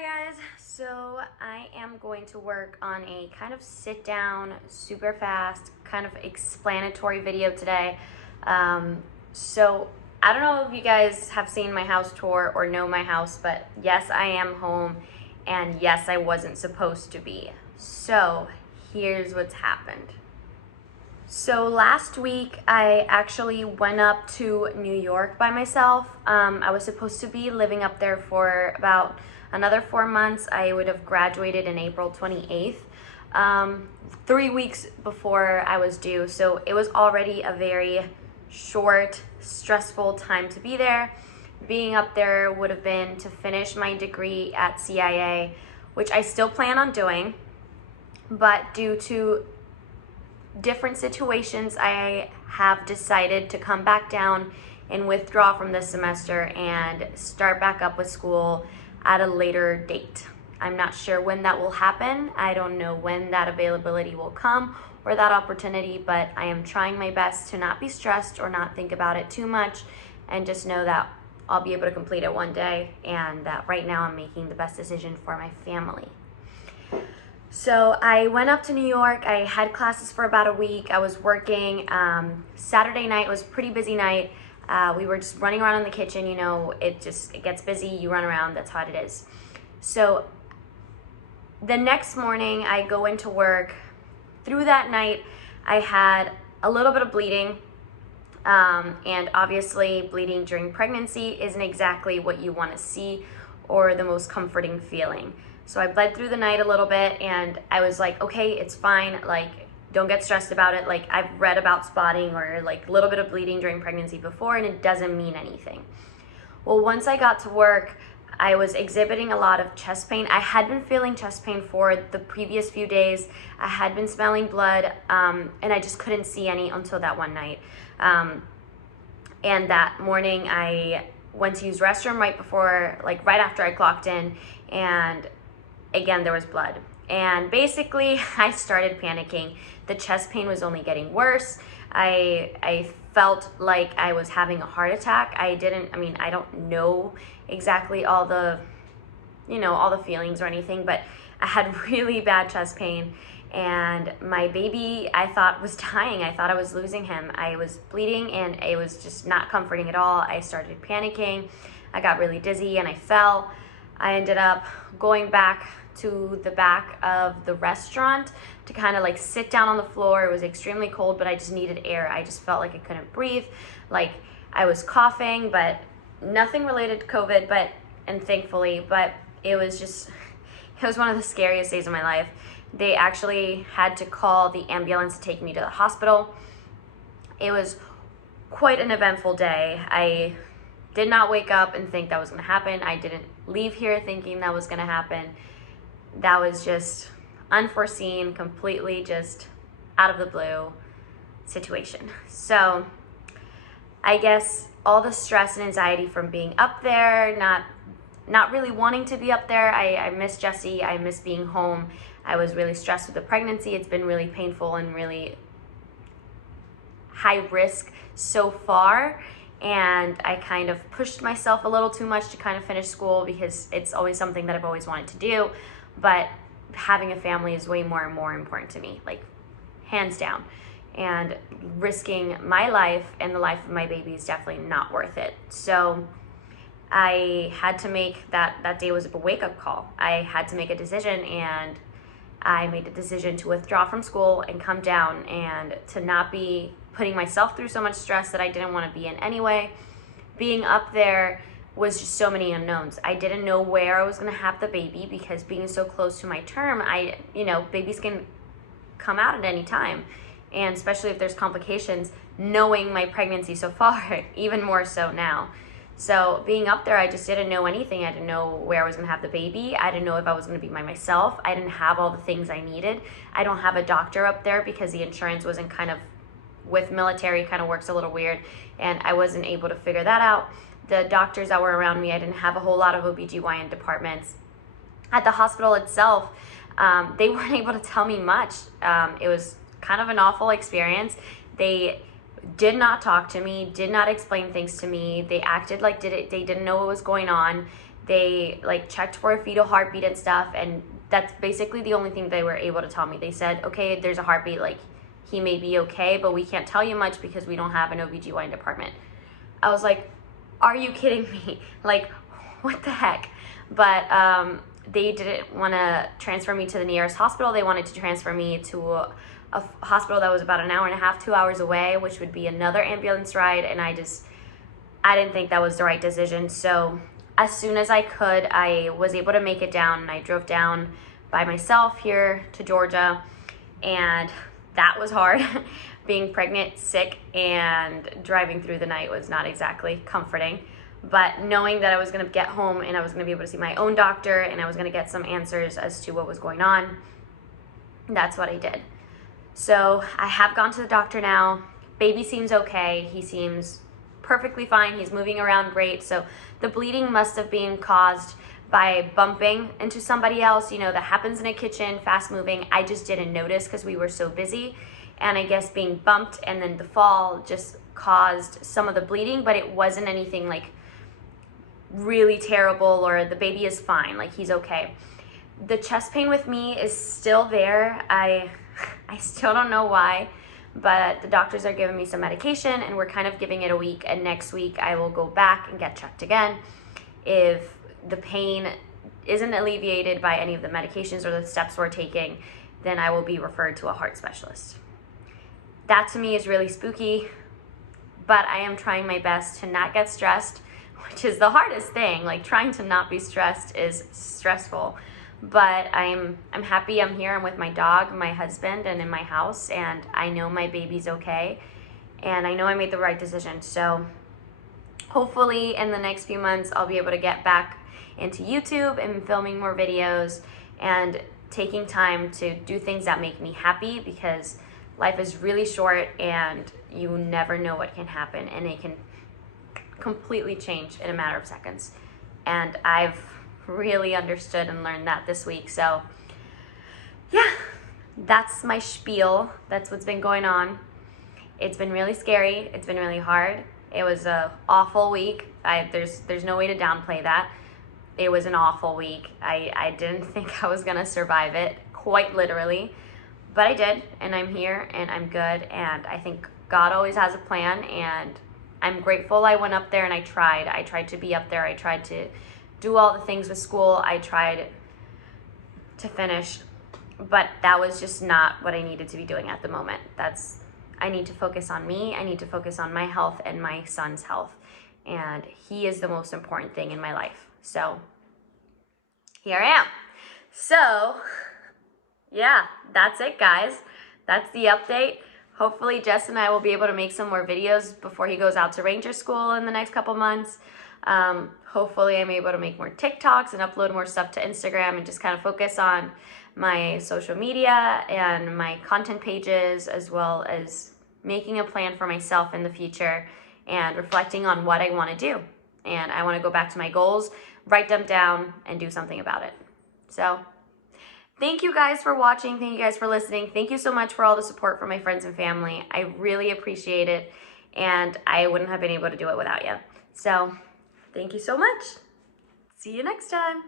Hi guys, so I am going to work on a kind of sit down, super fast, kind of explanatory video today. So I don't know if you guys have seen my house tour or know my house, but yes, I am home, and yes, I wasn't supposed to be. So here's what's happened. So last week, I actually went up to New York by myself. I was supposed to be living up there for about another 4 months. I would have graduated in April 28th, 3 weeks before I was due. So it was already a very short, stressful time to be there. Being up there would have been to finish my degree at CIA, which I still plan on doing, but due to different situations, I have decided to come back down and withdraw from this semester and start back up with school at a later date. I'm not sure when that will happen. I don't know when that availability will come or that opportunity, but I am trying my best to not be stressed or not think about it too much and just know that I'll be able to complete it one day and that right now I'm making the best decision for my family. So I went up to New York. I had classes for about a week. I was working. Saturday night was a pretty busy night. We were just running around in the kitchen, you know, it gets busy, you run around, that's how it is. So the next morning I go into work. Through that night, I had a little bit of bleeding. And obviously bleeding during pregnancy isn't exactly what you want to see or the most comforting feeling. So I bled through the night a little bit and I was like, okay, it's fine. Like, don't get stressed about it. Like, I've read about spotting or like a little bit of bleeding during pregnancy before and it doesn't mean anything. Well, once I got to work, I was exhibiting a lot of chest pain. I had been feeling chest pain for the previous few days. I had been smelling blood and I just couldn't see any until that one night. And that morning I went to use the restroom right after I clocked in, and again, there was blood. And basically, I started panicking. The chest pain was only getting worse. I felt like I was having a heart attack. I don't know exactly all the feelings or anything, but I had really bad chest pain. And my baby, I thought, was dying. I thought I was losing him. I was bleeding and it was just not comforting at all. I started panicking. I got really dizzy and I fell. I ended up going back to the back of the restaurant to kind of like sit down on the floor. It was extremely cold, but I just needed air. I just felt like I couldn't breathe. Like, I was coughing, but nothing related to COVID, and thankfully, but it was one of the scariest days of my life. They actually had to call the ambulance to take me to the hospital. It was quite an eventful day. I did not wake up and think that was going to happen. I didn't leave here thinking that was going to happen. That was just unforeseen, completely just out of the blue situation. So I guess all the stress and anxiety from being up there, not really wanting to be up there. I miss Jesse. I miss being home. I was really stressed with the pregnancy. It's been really painful and really high risk so far. And I kind of pushed myself a little too much to kind of finish school because it's always something that I've always wanted to do. But having a family is way more and more important to me, like hands down. And risking my life and the life of my baby is definitely not worth it. So I had to make that day was a wake-up call. I had to make a decision, and I made the decision to withdraw from school and come down and to not be putting myself through so much stress that I didn't want to be in anyway. Being up there was just so many unknowns. I didn't know where I was going to have the baby because being so close to my term, babies can come out at any time. And especially if there's complications, knowing my pregnancy so far, even more so now. So being up there, I just didn't know anything. I didn't know where I was going to have the baby. I didn't know if I was going to be by myself. I didn't have all the things I needed. I don't have a doctor up there because the insurance wasn't with military, kind of works a little weird. And I wasn't able to figure that out. The doctors that were around me, I didn't have a whole lot of OBGYN departments. At the hospital itself, they weren't able to tell me much. It was kind of an awful experience. They did not talk to me, did not explain things to me. They acted like they didn't know what was going on. They like checked for a fetal heartbeat and stuff, and that's basically the only thing they were able to tell me. They said, okay, there's a heartbeat, like he may be okay, but we can't tell you much because we don't have an OBGYN department. I was like, are you kidding me? Like, what the heck? But they didn't want to transfer me to the nearest hospital. They wanted to transfer me to a hospital that was about an hour and a half, 2 hours away, which would be another ambulance ride, and I didn't think that was the right decision. So as soon as I could, I was able to make it down, and I drove down by myself here to Georgia, and that was hard. Being pregnant, sick, and driving through the night was not exactly comforting. But knowing that I was going to get home and I was going to be able to see my own doctor and I was going to get some answers as to what was going on, that's what I did. So I have gone to the doctor now. Baby seems okay. He seems perfectly fine. He's moving around great. So the bleeding must have been caused by bumping into somebody else. You know, that happens in a kitchen, fast moving. I just didn't notice because we were so busy. And I guess being bumped and then the fall just caused some of the bleeding, but it wasn't anything like really terrible, or the baby is fine, like he's okay. The chest pain with me is still there. I still don't know why, but the doctors are giving me some medication and we're kind of giving it a week, and next week I will go back and get checked again. If the pain isn't alleviated by any of the medications or the steps we're taking, then I will be referred to a heart specialist. That to me is really spooky, but I am trying my best to not get stressed, which is the hardest thing. Like, trying to not be stressed is stressful. But I'm happy I'm here. I'm with my dog, my husband, and in my house, and I know my baby's okay, and I know I made the right decision. So hopefully in the next few months I'll be able to get back into YouTube and filming more videos and taking time to do things that make me happy, because life is really short and you never know what can happen, and it can completely change in a matter of seconds. And I've really understood and learned that this week. So yeah, that's my spiel. That's what's been going on. It's been really scary. It's been really hard. It was a awful week. There's no way to downplay that. It was an awful week. I didn't think I was gonna survive it, quite literally, but I did, and I'm here and I'm good, and I think God always has a plan, and I'm grateful I went up there and I tried to be up there. I tried to do all the things with school. I tried to finish, but that was just not what I needed to be doing at the moment. I need to focus on me. I need to focus on my health and my son's health, and he is the most important thing in my life. So here I am. So yeah, that's it, guys. That's the update. Hopefully Jess and I will be able to make some more videos before he goes out to ranger school in the next couple months. Hopefully I'm able to make more TikToks and upload more stuff to Instagram and just kind of focus on my social media and my content pages, as well as making a plan for myself in the future and reflecting on what I want to do. And I want to go back to my goals, write them down, and do something about it. So thank you guys for watching. Thank you guys for listening. Thank you so much for all the support from my friends and family. I really appreciate it, and I wouldn't have been able to do it without you. So thank you so much. See you next time.